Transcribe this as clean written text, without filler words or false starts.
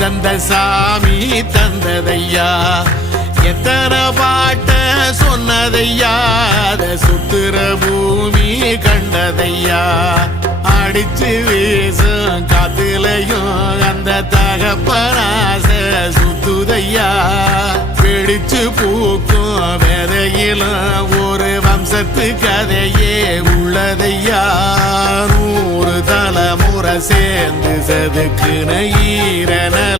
தந்த சாமி தந்ததையா எத்தனை பாட்ட சொன்னதையா அத சுத்துற பூமி கண்டதையா அடிச்சு வீசும் காத்துலையும் அந்த தகப்பனாச சுத்துதையா பிடிச்சு பூக்கும் விதையிலும் ஒரு வம்சத்து கதையே உள்ளதையா 100 தலைமுறை சேர்ந்து செதுக்குன ஈரன